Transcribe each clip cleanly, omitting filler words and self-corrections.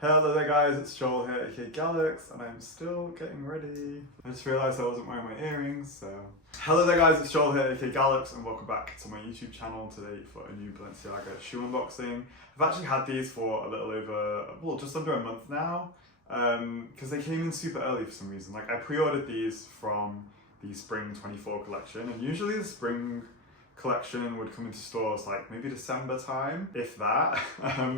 Hello there guys, it's Joel here, aka Gallucks, and I'm still getting ready. I just realised I wasn't wearing my earrings, so... Hello there guys, it's Joel here, aka Gallucks, and welcome back to my YouTube channel today for a new Balenciaga shoe unboxing. I've actually had these for a little over, well, just under a month now, because they came in super early for some reason. Like, I pre-ordered these from the Spring 24 collection, and usually the Spring collection would come into stores like maybe December time, if that.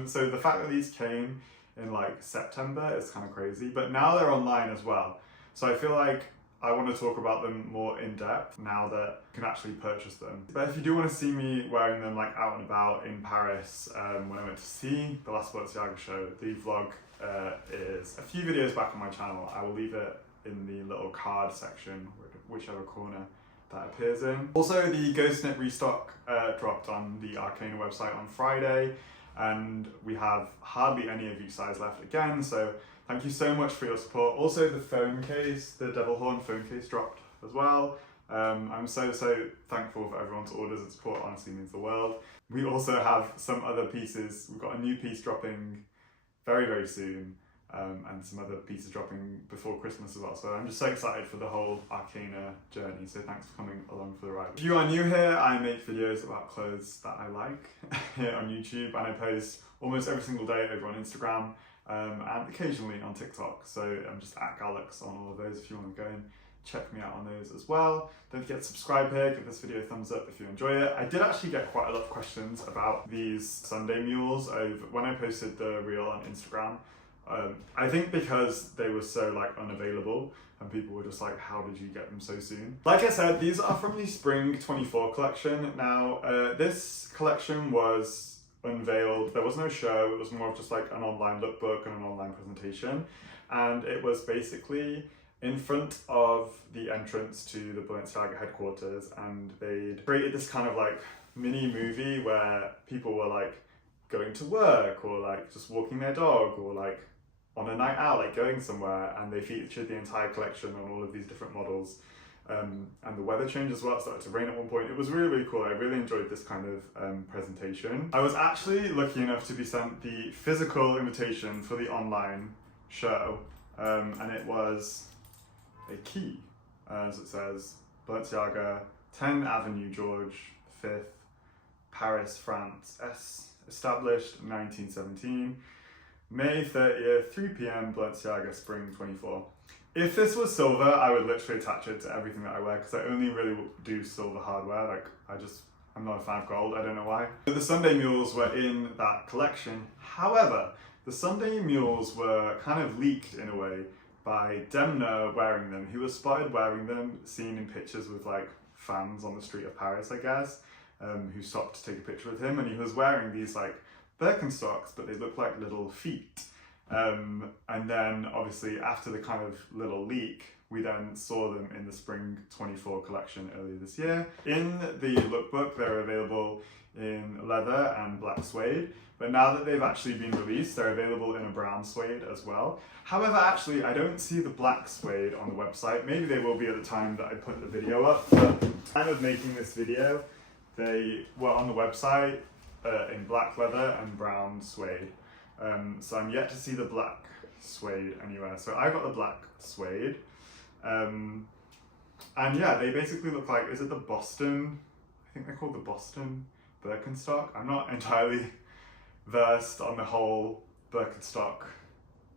So the fact that these came in like September is kind of crazy, but now they're online as well. So I feel like I want to talk about them more in depth now that you can actually purchase them. But if you do want to see me wearing them like out and about in Paris, when I went to see the last Balenciaga show, the vlog is a few videos back on my channel. I will leave it in the little card section, whichever corner that appears in. Also, the Ghost Knit restock dropped on the ARCANA website on Friday, and we have hardly any of each size left again, so thank you so much for your support. Also, the phone case, the Devil Horn phone case dropped as well. I'm so thankful for everyone's orders and support, honestly means the world. We also have some other pieces. We've got a new piece dropping very soon, and some other pieces dropping before Christmas as well. So I'm just so excited for the whole ARCANA journey, so thanks for coming along for the ride. If you are new here, I make videos about clothes that I like here on YouTube, and I post almost every single day over on Instagram, and occasionally on TikTok. So I'm just at Gallucks on all of those if you want to go and check me out on those as well. Don't forget to subscribe here, give this video a thumbs up if you enjoy it. I did actually get quite a lot of questions about these Sunday mules over when I posted the reel on Instagram. I think because they were so like unavailable and people were just like, how did you get them so soon? Like I said, these are from the Spring 24 collection. Now, this collection was unveiled. There was no show. It was more of just like an online lookbook and an online presentation. And it was basically in front of the entrance to the Balenciaga headquarters, and they'd created this kind of like mini movie where people were like going to work or like just walking their dog or like on a night out, like going somewhere, and they featured the entire collection on all of these different models. And the weather changed as well. It started to rain at one point. It was really cool. I really enjoyed this kind of presentation. I was actually lucky enough to be sent the physical invitation for the online show, and it was a key, as it says, Balenciaga, 10 Avenue George 5th, Paris, France, established 1917. May 30th, 3 p.m, Balenciaga Spring 24. If this was silver, I would literally attach it to everything that I wear, because I only really do silver hardware. Like, I'm not a fan of gold, I don't know why. The Sunday mules were in that collection. However, the Sunday mules were kind of leaked in a way by Demna wearing them. He was spotted wearing them, seen in pictures with like fans on the street of Paris, I guess, who stopped to take a picture with him, and he was wearing these like Birkenstocks, but they look like little feet. And then obviously after the kind of little leak, we then saw them in the Spring 24 collection earlier this year. In the lookbook, they're available in leather and black suede, but now that they've actually been released, they're available in a brown suede as well. However, actually, I don't see the black suede on the website. Maybe they will be at the time that I put the video up, but kind of making this video, they were on the website in black leather and brown suede. So I'm yet to see the black suede anywhere. So I got the black suede. And yeah, they basically look like, is it the Boston? I think they're called the Boston Birkenstock. I'm not entirely versed on the whole Birkenstock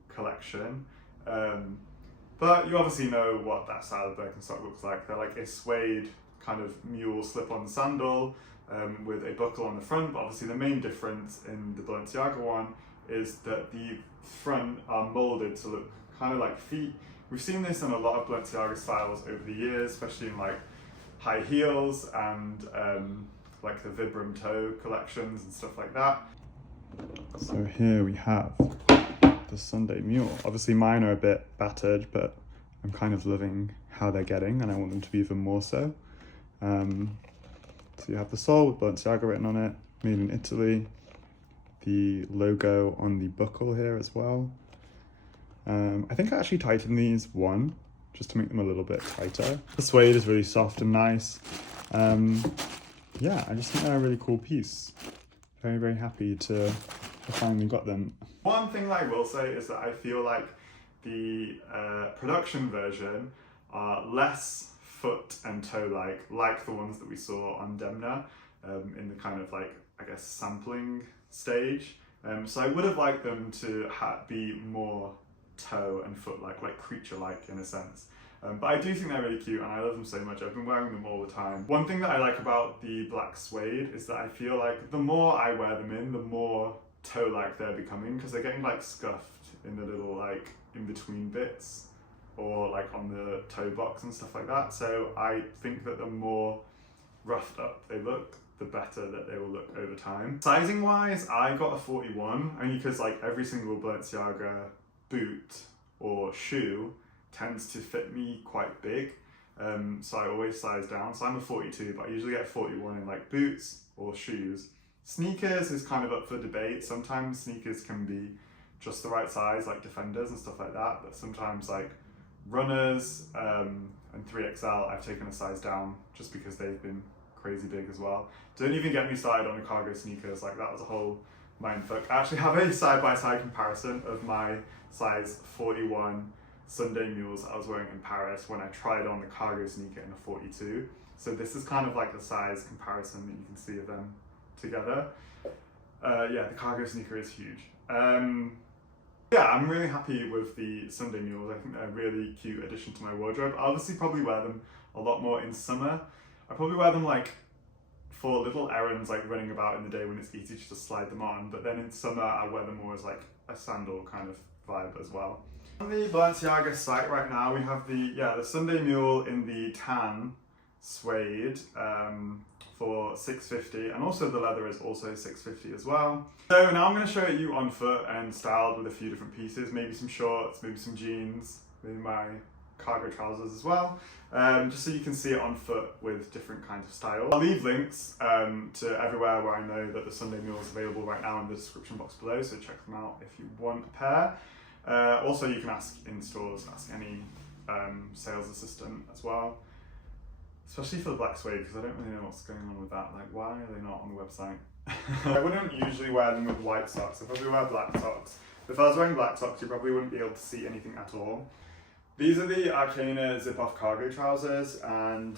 collection. But you obviously know what that style of Birkenstock looks like. They're like a suede kind of mule slip-on sandal, with a buckle on the front, but obviously the main difference in the Balenciaga one is that the front are molded to look kind of like feet. We've seen this in a lot of Balenciaga styles over the years, especially in like high heels and like the Vibram toe collections and stuff like that. So here we have the Sunday mule. Obviously mine are a bit battered, but I'm kind of loving how they're getting, and I want them to be even more so. So you have the sole with Balenciaga written on it, made in Italy. The logo on the buckle here as well. I think I actually tightened these just to make them a little bit tighter. The suede is really soft and nice. Yeah, I just think they're a really cool piece. Very happy to I finally got them. One thing that I will say is that I feel like the production version are less foot and toe like the ones that we saw on Demna in the kind of like, I guess, sampling stage. So I would have liked them to be more toe and foot like creature-like in a sense. But I do think they're really cute and I love them so much. I've been wearing them all the time. One thing that I like about the black suede is that I feel like the more I wear them in, the more toe-like they're becoming, because they're getting like scuffed in the little like in-between bits or like on the toe box and stuff like that. So I think that the more roughed up they look, the better that they will look over time. Sizing wise, I got a 41, only because like every single Balenciaga boot or shoe tends to fit me quite big, so I always size down. So I'm a 42, but I usually get 41 in like boots or shoes. Sneakers is kind of up for debate. Sometimes sneakers can be just the right size, like Defenders and stuff like that, but sometimes like runners and 3XL I've taken a size down just because they've been crazy big as well. Don't even get me started on the cargo sneakers, like that was a whole mindfuck. I actually have a side-by-side comparison of my size 41 Sunday Mules I was wearing in Paris when I tried on the cargo sneaker in a 42. So this is kind of like the size comparison that you can see of them together. Yeah, the cargo sneaker is huge. Yeah, I'm really happy with the Sunday Mules. I think they're a really cute addition to my wardrobe. I'll obviously probably wear them a lot more in summer. I probably wear them like for little errands, like running about in the day when it's easy to just slide them on. But then in summer, I wear them more as like a sandal kind of vibe as well. On the Balenciaga site right now, we have the Sunday Mule in the tan suede for $6.50, and also the leather is also $6.50 as well. So now I'm going to show it you on foot and styled with a few different pieces, maybe some shorts, maybe some jeans, maybe my cargo trousers as well, just so you can see it on foot with different kinds of styles. I'll leave links to everywhere where I know that the Sunday Mule is available right now in the description box below, so check them out if you want a pair. Also, you can ask in stores, ask any sales assistant as well, especially for the black suede, because I don't really know what's going on with that. Like, why are they not on the website? I wouldn't usually wear them with white socks. I probably wear black socks. If I was wearing black socks, you probably wouldn't be able to see anything at all. These are the ARCANA zip-off cargo trousers, and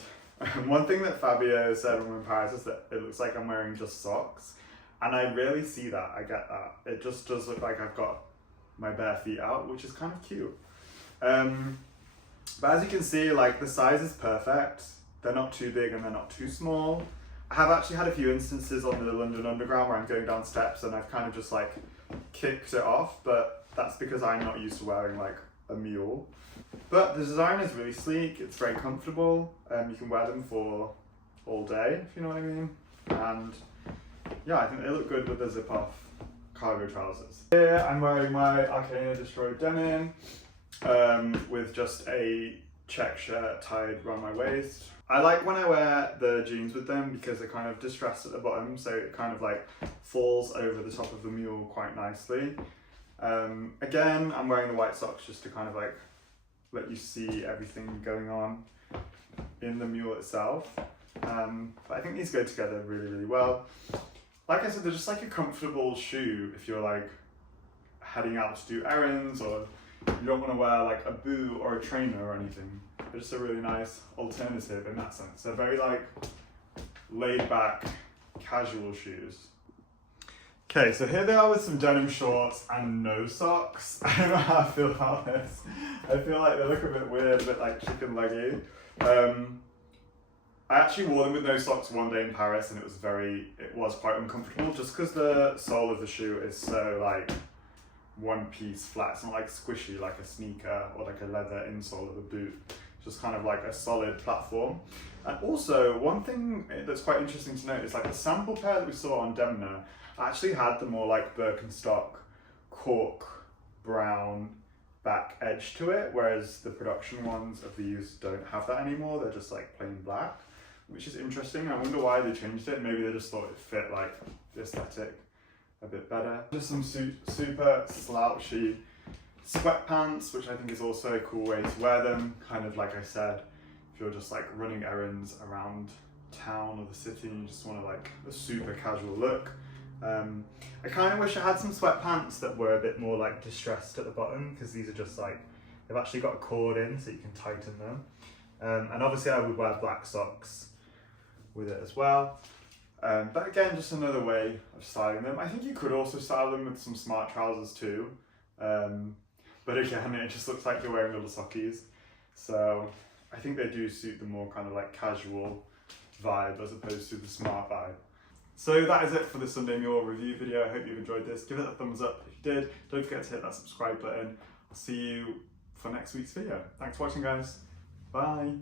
one thing that Fabio said when we were in Paris is that it looks like I'm wearing just socks, and I rarely see that. I get that. It just does look like I've got my bare feet out, which is kind of cute. But as you can see, like, the size is perfect. They're not too big and they're not too small. I have actually had a few instances on the London Underground where I'm going down steps and I've kind of just like kicked it off, but that's because I'm not used to wearing like a mule. But the design is really sleek, it's very comfortable, you can wear them for all day, if you know what I mean. And yeah, I think they look good with the zip-off cargo trousers. Here I'm wearing my ARCANA Destroyed denim with just a check shirt tied around my waist. I like when I wear the jeans with them because they're kind of distressed at the bottom, so it kind of like falls over the top of the mule quite nicely. Again, I'm wearing the white socks just to kind of like let you see everything going on in the mule itself. But I think these go together really, really well. Like I said, they're just like a comfortable shoe if you're like heading out to do errands or you don't want to wear like a boot or a trainer or anything. They're just a really nice alternative in that sense. They're very like laid back, casual shoes. Okay, so here they are with some denim shorts and no socks. I don't know how I feel about this. I feel like they look a bit weird, a bit like chicken leggy. I actually wore them with no socks one day in Paris and it was quite uncomfortable just because the sole of the shoe is so like one piece flat. It's not like squishy like a sneaker or like a leather insole of a boot. It's just kind of like a solid platform. And also, one thing that's quite interesting to note is like the sample pair that we saw on Demna actually had the more like Birkenstock cork brown back edge to it, whereas the production ones of these don't have that anymore. They're just like plain black, which is interesting. I wonder why they changed it. Maybe they just thought it fit like the aesthetic a bit better. Just some super slouchy sweatpants, which I think is also a cool way to wear them. Kind of like I said, if you're just like running errands around town or the city and you just want to like a super casual look, I kind of wish I had some sweatpants that were a bit more like distressed at the bottom, because these are just like, they've actually got a cord in so you can tighten them. And obviously I would wear black socks with it as well. But again, just another way of styling them. I think you could also style them with some smart trousers too. But again, it just looks like you're wearing little sockies. So I think they do suit the more kind of like casual vibe as opposed to the smart vibe. So that is it for the Sunday Mule review video. I hope you've enjoyed this. Give it a thumbs up if you did. Don't forget to hit that subscribe button. I'll see you for next week's video. Thanks for watching, guys. Bye.